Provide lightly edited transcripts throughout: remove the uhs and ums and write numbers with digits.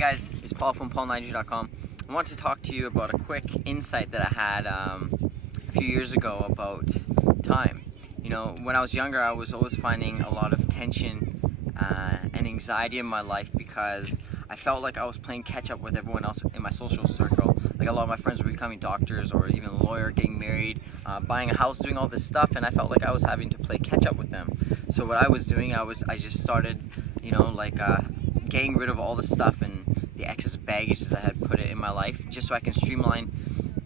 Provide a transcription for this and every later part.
guys, it's Paul from paulniger.com. I want to talk to you about a quick insight that I had a few years ago about time. You know, when I was younger, I was always finding a lot of tension and anxiety in my life because I felt like I was playing catch up with everyone else in my social circle. Like a lot of my friends were becoming doctors or even a lawyer, getting married, buying a house, doing all this stuff, and I felt like I was having to play catch up with them. So what I was doing, I just started, getting rid of all the stuff and the excess baggage that I had put it in my life, just so I can streamline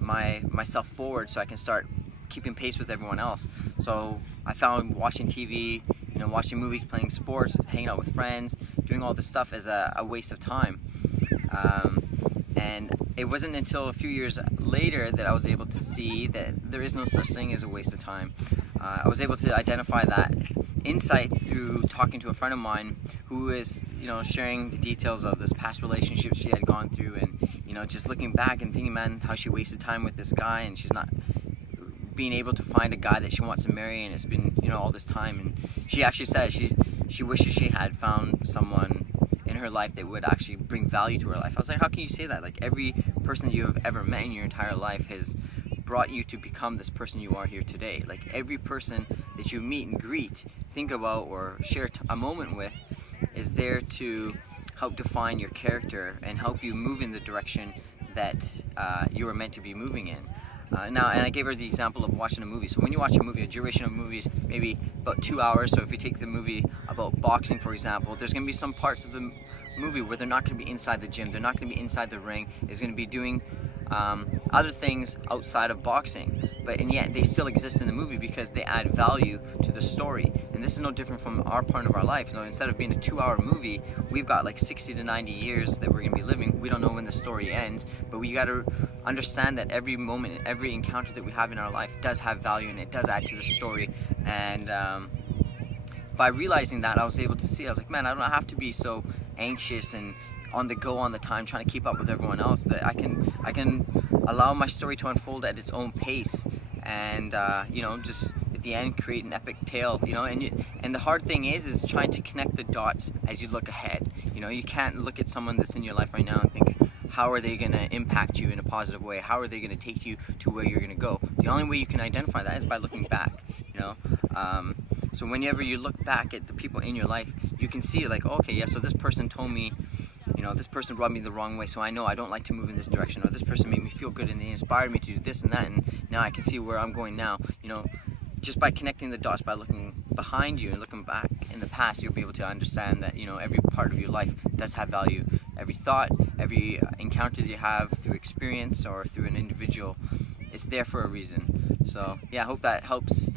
myself forward, so I can start keeping pace with everyone else. So I found watching TV, watching movies, playing sports, hanging out with friends, doing all this stuff as a waste of time. And it wasn't until a few years later that I was able to see that there is no such thing as a waste of time. I was able to identify that insight through talking to a friend of mine who is, sharing the details of this past relationship she had gone through, and just looking back and thinking, man, how she wasted time with this guy, and she's not being able to find a guy that she wants to marry, and it's been all this time. And she actually said she wishes she had found someone in her life that would actually bring value to her life. I was like, how can you say that? Like, every person that you have ever met in your entire life has brought you to become this person you are here today. Like, every person that you meet and greet, think about, or share a moment with is there to help define your character and help you move in the direction that you were meant to be moving in. And I gave her the example of watching a movie. So when you watch a movie, a duration of movies maybe about 2 hours. So if you take the movie about boxing, for example, there's going to be some parts of the movie where they're not going to be inside the gym, they're not going to be inside the ring, it's going to be doing other things outside of boxing, and yet they still exist in the movie because they add value to the story. And this is no different from our part of our life. Instead of being a 2-hour movie, we've got like 60 to 90 years that we're going to be living. We don't know when the story ends, but we got to understand that every moment, every encounter that we have in our life does have value, and it does add to the story. And by realizing that, I was able to see, I was like, man, I don't have to be so anxious and on the go, on the time, trying to keep up with everyone else. That I can allow my story to unfold at its own pace, and just at the end create an epic tale. And the hard thing is trying to connect the dots as you look ahead. You can't look at someone that's in your life right now and think, how are they going to impact you in a positive way? How are they going to take you to where you're going to go? The only way you can identify that is by looking back. So whenever you look back at the people in your life, you can see, like, okay, yeah, so this person told me, this person rubbed me the wrong way, so I know I don't like to move in this direction, or this person made me feel good and they inspired me to do this and that, and now I can see where I'm going now. Just by connecting the dots, by looking behind you and looking back in the past, you'll be able to understand that every part of your life does have value. Every thought, every encounter that you have through experience or through an individual, it's there for a reason. So yeah, I hope that helps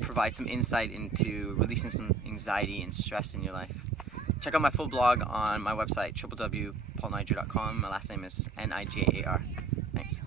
provide some insight into releasing some anxiety and stress in your life. Check out my full blog on my website, www.paulniger.com. My last name is Nijar. Thanks.